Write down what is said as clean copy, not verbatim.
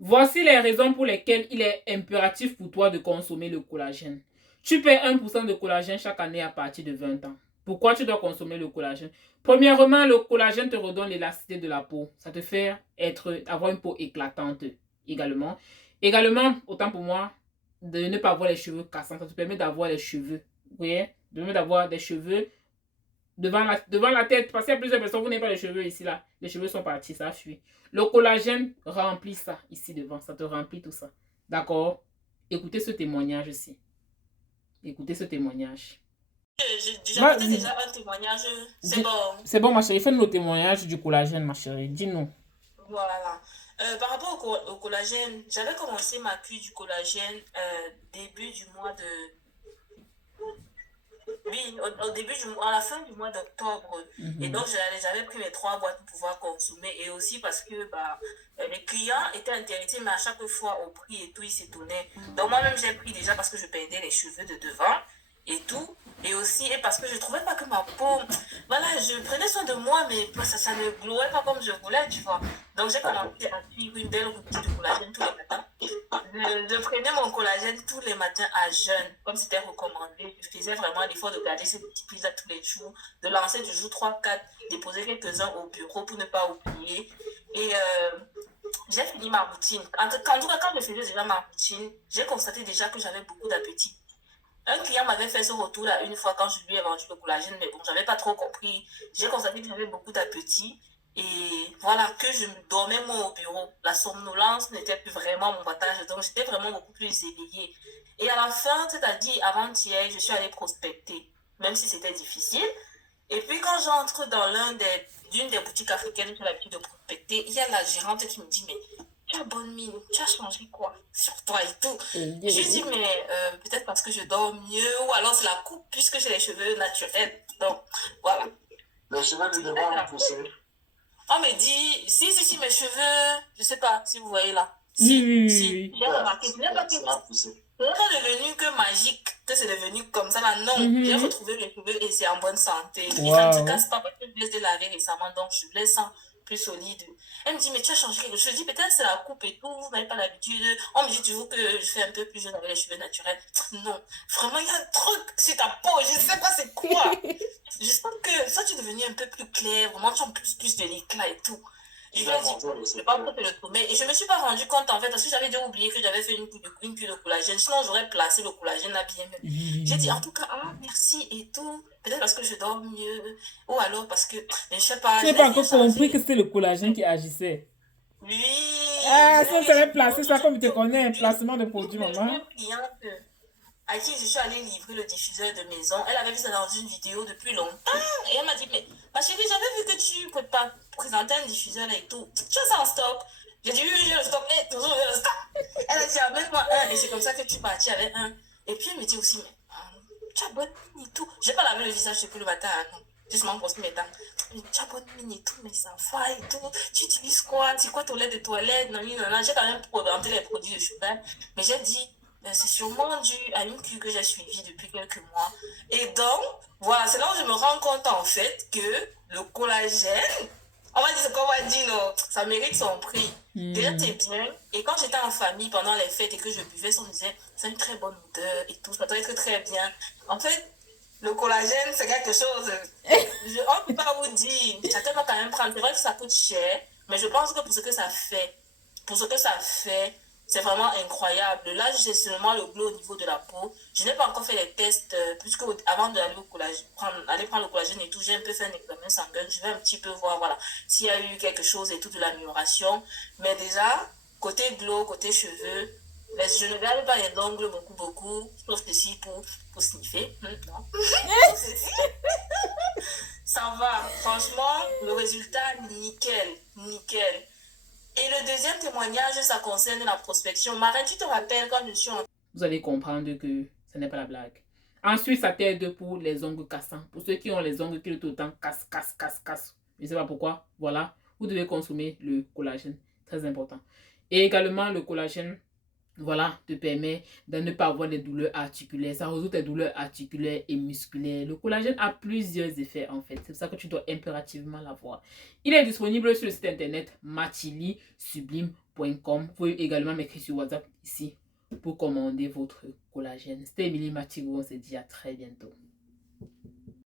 Voici les raisons pour lesquelles il est impératif pour toi de consommer le collagène. Tu perds 1% de collagène chaque année à partir de 20 ans. Pourquoi tu dois consommer le collagène? Premièrement, le collagène te redonne l'élasticité de la peau. Ça te fait avoir une peau éclatante également. Également, autant pour moi, de ne pas avoir les cheveux cassants. Ça te permet d'avoir les cheveux. Vous voyez? De permet d'avoir des cheveux devant la tête. Parce qu'il y a plusieurs personnes, vous n'avez pas les cheveux ici, là. Les cheveux sont partis, ça fuit. Le collagène remplit ça ici devant. Ça te remplit tout ça. D'accord? Écoutez ce témoignage ici. Écoutez ce témoignage. J'avais déjà un témoignage. C'est bon. C'est bon, ma chérie. Fais-nous le témoignage du collagène, ma chérie. Dis-nous. Voilà. Par rapport au collagène, j'avais commencé ma cure du collagène début du mois de... Oui, au début du mois, à la fin du mois d'octobre. Et donc, j'avais pris mes 3 boîtes pour pouvoir consommer. Et aussi parce que bah, les clients étaient intéressés, mais à chaque fois au prix et tout, ils s'étonnaient. Donc, moi-même, j'ai pris déjà parce que je perdais les cheveux de devant et tout. Et aussi, et parce que je trouvais pas que ma peau, voilà, je prenais soin de moi, mais ça ne glowait pas comme je voulais, tu vois. Donc, j'ai commencé à suivre une belle routine de collagène tous les matins. Je prenais mon collagène tous les matins à jeûne, comme c'était recommandé. Je faisais vraiment l'effort de garder ces petits prises tous les jours, de lancer du jour 3, 4, déposer quelques-uns au bureau pour ne pas oublier. Et j'ai fini ma routine. En tout cas, quand je faisais déjà ma routine, j'ai constaté déjà que j'avais beaucoup d'appétit. Un client m'avait fait ce retour-là une fois quand je lui ai vendu le collagène, mais bon, j'avais pas trop compris. J'ai constaté que j'avais beaucoup d'appétit et voilà, que je dormais moins au bureau. La somnolence n'était plus vraiment mon battage, donc j'étais vraiment beaucoup plus éveillée. Et à la fin, c'est-à-dire avant-hier, je suis allée prospecter, même si c'était difficile. Et puis quand j'entre dans d'une des boutiques africaines, j'ai l'habitude de prospecter, il y a la gérante qui me dit, mais tu as bonne mine, tu as changé quoi sur toi et tout. Je lui dis, mais peut-être parce que je dors mieux, ou alors c'est la coupe, puisque j'ai les cheveux naturels. Donc, voilà. Les cheveux de devant ont poussé. On me dit, si, mes cheveux, je sais pas si vous voyez là. Si. J'ai remarqué, ce n'est pas devenu que magique, que c'est devenu comme ça là. Non, j'ai retrouvé mes cheveux et c'est en bonne santé. Et ça ne se casse pas parce que je les ai lavés récemment, donc je les sens plus solides. Elle me dit, mais tu as changé quelque chose. Je dis, peut-être c'est la coupe et tout, vous n'avez pas l'habitude. On me dit toujours que je fais un peu plus jeune avec les cheveux naturels. Non, vraiment, il y a un truc sur ta peau, je sais pas c'est quoi. Je sens que ça, tu es devenu un peu plus clair, vraiment, tu as plus de l'éclat et tout. Je lui ai dit, je vais pas te le promettre. Et je me suis pas rendu compte en fait, parce que j'avais déjà oublié que j'avais fait une cure de collagène. Sinon, j'aurais placé le collagène là bien même. J'ai dit, en tout cas, ah, merci et tout. Peut-être parce que je dors mieux. Ou alors parce que, mais je sais pas. Tu n'as pas encore compris que c'était le collagène qui agissait. Oui. Ah, si on t'avait placé ça comme tu te connais, un placement de produit, maman. Une cliente à qui je suis allée livrer le diffuseur de maison, elle avait vu ça dans une vidéo depuis longtemps. Et elle m'a dit, mais ma chérie, j'avais vu que tu peux pas présenter un diffuseur là et tout. Tu as ça en stock? J'ai dit, oui, j'ai le stock. Et toujours, j'ai le stock. Elle a dit, amène-moi un. Et c'est comme ça que tu es partie avec un. Et puis elle me dit aussi, mais tu as bonne mine et tout. Je n'ai pas lavé le visage depuis le matin. Non. Justement, brossé mes dents. Tu as bonne mine et tout, mais ça va et tout. Tu utilises quoi? C'est quoi ton lait de toilette? Non, non, non. J'ai quand même présenté les produits de cheveux. Mais j'ai dit, c'est sûrement dû à une cure que j'ai suivie depuis quelques mois. Et donc, voilà, c'est là où je me rends compte en fait que le collagène, on va dire ce qu'on va dire, non, ça mérite son prix. Déjà, c'est bien. Et quand j'étais en famille pendant les fêtes et que je buvais, on me disait, c'est une très bonne odeur et tout, ça doit être très bien. En fait, le collagène, c'est quelque chose. On ne peut pas vous dire. Chacun doit quand même prendre. C'est vrai que ça coûte cher, mais je pense que pour ce que ça fait, c'est vraiment incroyable. Là, j'ai seulement le glow au niveau de la peau. Je n'ai pas encore fait les tests, puisque avant d'aller au collagène, aller prendre le collagène et tout, j'ai un peu fait un examen sanguin. Je vais un petit peu voir, voilà, s'il y a eu quelque chose et tout de l'amélioration. Mais déjà, côté glow, côté cheveux, je ne garde pas les ongles beaucoup, sauf ceci pour sniffer. Non. Ça va. Franchement, le résultat, nickel, nickel. Et le deuxième témoignage, ça concerne la prospection. Marin, tu te rappelles quand je suis en... Vous allez comprendre que ce n'est pas la blague. Ensuite, ça t'aide pour les ongles cassants. Pour ceux qui ont les ongles qui tout le temps cassent. Je ne sais pas pourquoi. Voilà. Vous devez consommer le collagène. Très important. Et également, le collagène, voilà, te permet de ne pas avoir des douleurs articulaires. Ça résout tes douleurs articulaires et musculaires. Le collagène a plusieurs effets en fait. C'est pour ça que tu dois impérativement l'avoir. Il est disponible sur le site internet matili-sublime.com. Vous pouvez également m'écrire sur WhatsApp ici pour commander votre collagène. C'était Émilie Mathigou, on se dit à très bientôt.